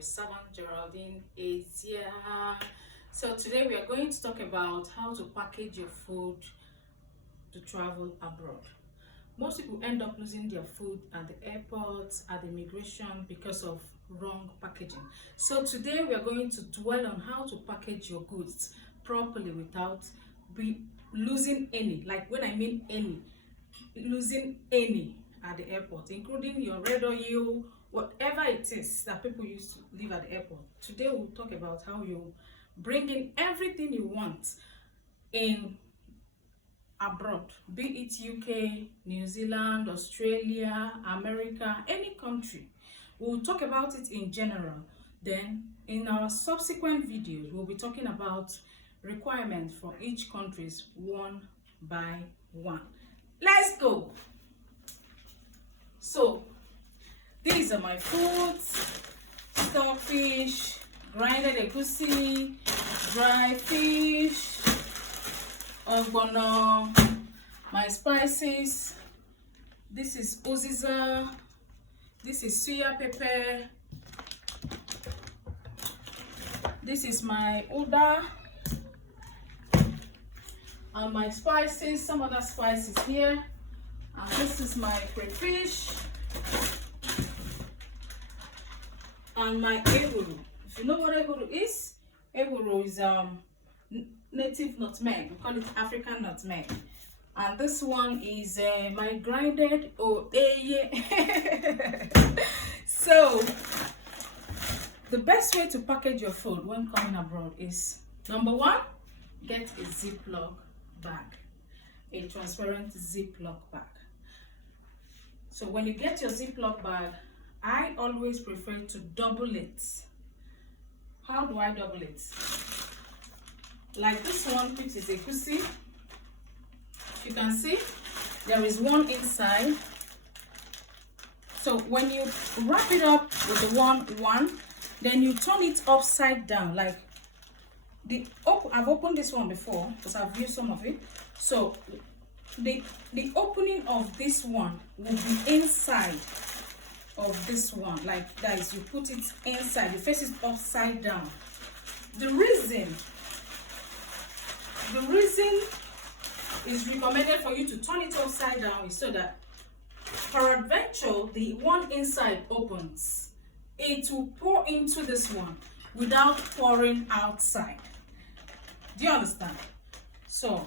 your servant Geraldine is here. So today we are going to talk about how to package your food to travel abroad. Most people end up losing their food at the airports, at the immigration because of wrong packaging. So today we are going to dwell on how to package your goods properly without losing any. Like when I mean any, losing any at the airport, including your red oil, whatever it is that people used to leave at the airport. Today we'll talk about how you bring in everything you want in abroad, be it UK, New Zealand, Australia, America, any country. We'll talk about it in general. Then in our subsequent videos, we'll be talking about requirements for each countries one by one. Let's go. So these are my foods: stockfish, grinded egusi, dry fish, ogbono, my spices. This is uziza, this is suya pepper, this is my uda, and my spices, some other spices here. And this is my crayfish and my ehuru. If you know what ehuru is native nutmeg. We call it African nutmeg. And this one is my grinded So the best way to package your food when coming abroad is, number one, get a Ziploc bag, a transparent Ziploc bag. So when you get your Ziploc bag, I always prefer to double it. How do I double it? Like this one, which is egusi. You can see there is one inside. So when you wrap it up with the one, then you turn it upside down. Like I've opened this one before because I've used some of it. So the opening of this one will be inside of this one, like that. Is you put it inside, you face it upside down. The reason is recommended for you to turn it upside down is so that peradventure the one inside opens, it will pour into this one without pouring outside. Do you understand? So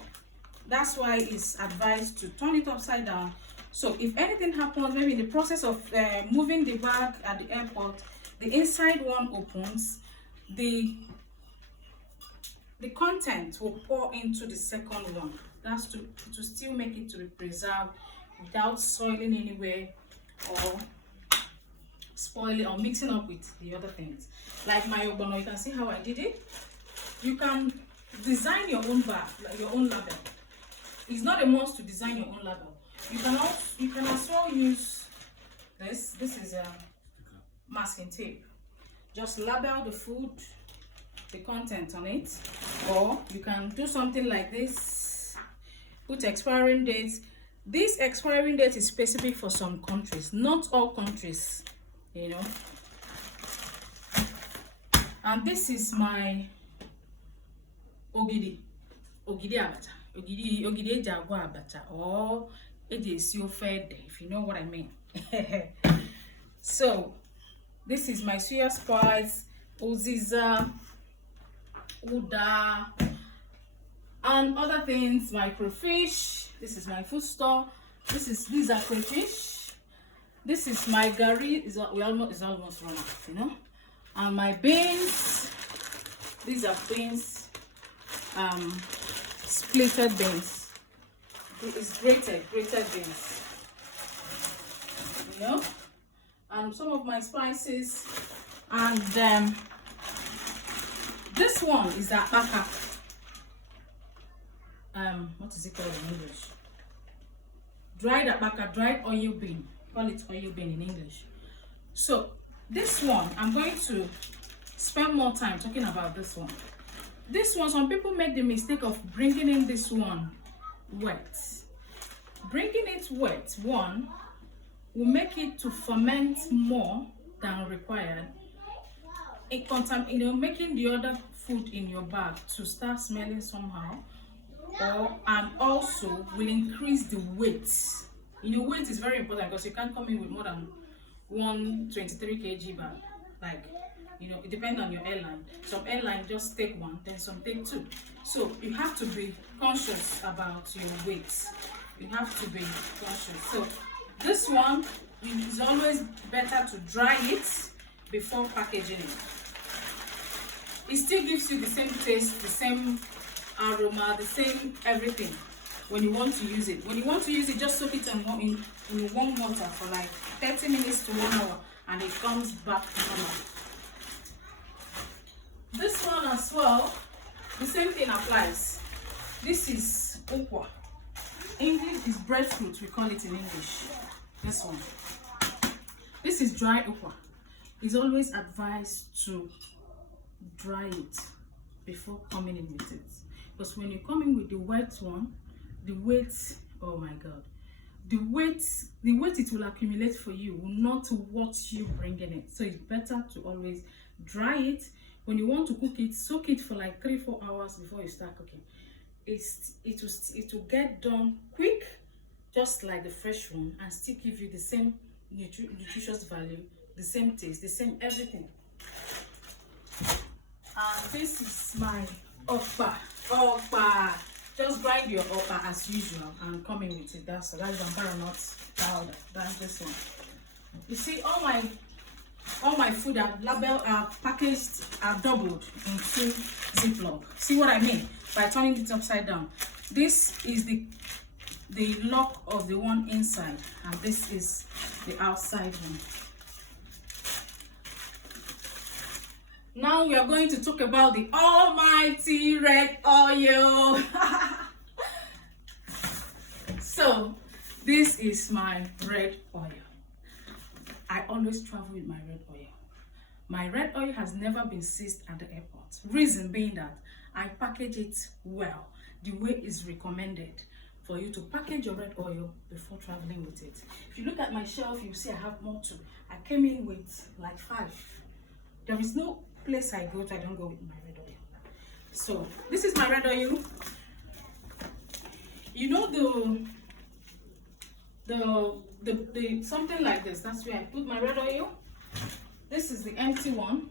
that's why it's advised to turn it upside down. So if anything happens, maybe in the process of moving the bag at the airport, the inside one opens, the content will pour into the second one. That's to still make it to be preserved without soiling anywhere or spoiling or mixing up with the other things. Like my ogbono, you can see how I did it. You can design your own bag, like your own label. It's not a must to design your own label. You can as well use this. This is a masking tape. Just label the food, the content on it, or you can do something like this. Put expiring dates. This expiring date is specific for some countries, not all countries, you know. And this is my ogidi abacha. Ogidi jagwa abacha, or if you know what I mean. So this is my suya spice, uziza, uda, and other things. My crayfish. This is my food store. These are crayfish. This is my gari. Is almost run out, you know. And my beans. These are beans. Splitted beans. It's grated beans, you know. And some of my spices. And this one is a baka. What is it called in English? Dried abaka, dried oil bean. Call it oil bean in English. So this one, I'm going to spend more time talking about this one. This one, some people make the mistake of bringing in this one wet. Bringing it wet, one, will make it to ferment more than required. making the other food in your bag to start smelling somehow, and also will increase the weight. Weight is very important because you can't come in with more than 123 kg bag. Like, it depends on your airline. Some airline just take one, then some take two. So you have to be conscious about your weight. You have to be conscious. So this one, it is always better to dry it before packaging it. It still gives you the same taste, the same aroma, the same everything when you want to use it. When you want to use it, just soak it in warm water for like 30 minutes to 1 hour, and it comes back normal. This one as well, the same thing applies. This is okwa. English is breadfruit, we call it in English. This one. This is dry okwa. It's always advised to dry it before coming in with it. Because when you come in with the wet one, the weight, oh my god, the weight it will accumulate for you will not what you bring in it. So it's better to always dry it. When you want to cook it, soak it for like 3-4 hours before you start cooking. It will get done quick, just like the fresh one, and still give you the same nutritious value, the same taste, the same everything. And this is my okpa. Just grind your okpa as usual and come in with it. That's Bambara nut powder. That's this one. You see, all my food are labeled, are packaged, are doubled into Ziploc. See what I mean by turning it upside down? This is the lock of the one inside, and this is the outside one. Now we are going to talk about the almighty red oil. So this is my red oil. I always travel with my red oil. My red oil has never been seized at the airport. Reason being that I package it well. The way is recommended for you to package your red oil before traveling with it. If you look at my shelf, you see I have more too. I came in with like 5. There is no place I go to I don't go with my red oil. So this is my red oil. The something like this, that's where I put my red oil. This is the empty one.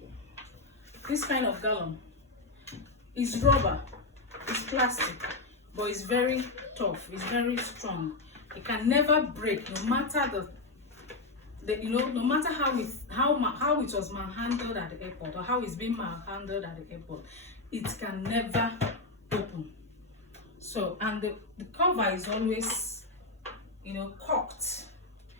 This kind of gallon is rubber, it's plastic, but it's very tough, it's very strong. It can never break, no matter no matter how it was manhandled at the airport, or how it's been manhandled at the airport, it can never open. So, and the cover is always corked,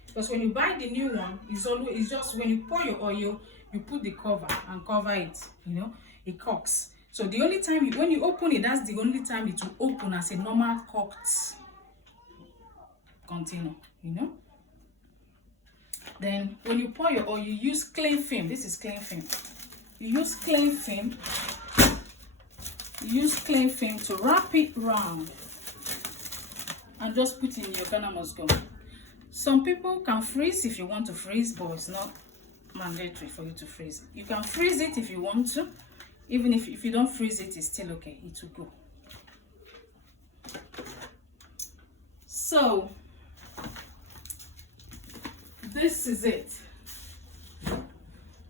because when you buy the new one, it's just when you pour your oil, you put the cover and cover it, it corks. So the only time when you open it, that's the only time it will open as a normal corked container, Then when you pour your oil, you use cling film. This is cling film. You use cling film. You use cling film to wrap it round and just put in your Ghana must go. Some people can freeze if you want to freeze, but it's not mandatory for you to freeze. You can freeze it if you want to. Even if you don't freeze it, it's still okay. It will go. So this is it.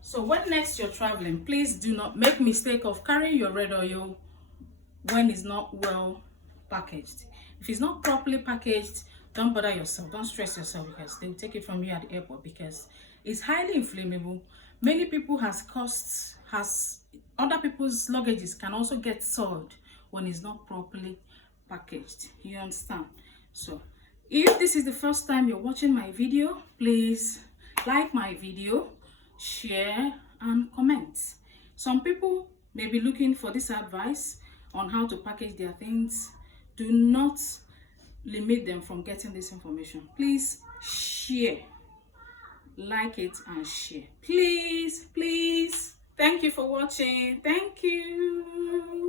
So when next you're traveling, please do not make mistake of carrying your red oil when it's not well packaged. If it's not properly packaged, don't bother yourself, don't stress yourself, because they'll take it from you at the airport, because it's highly inflammable. Many people other people's luggages can also get soiled when it's not properly packaged. You understand? So if this is the first time you're watching my video, please like my video, share and comment. Some people may be looking for this advice on how to package their things. Do not limit them from getting this information. Please share, like it and share, please. Thank you for watching. Thank you.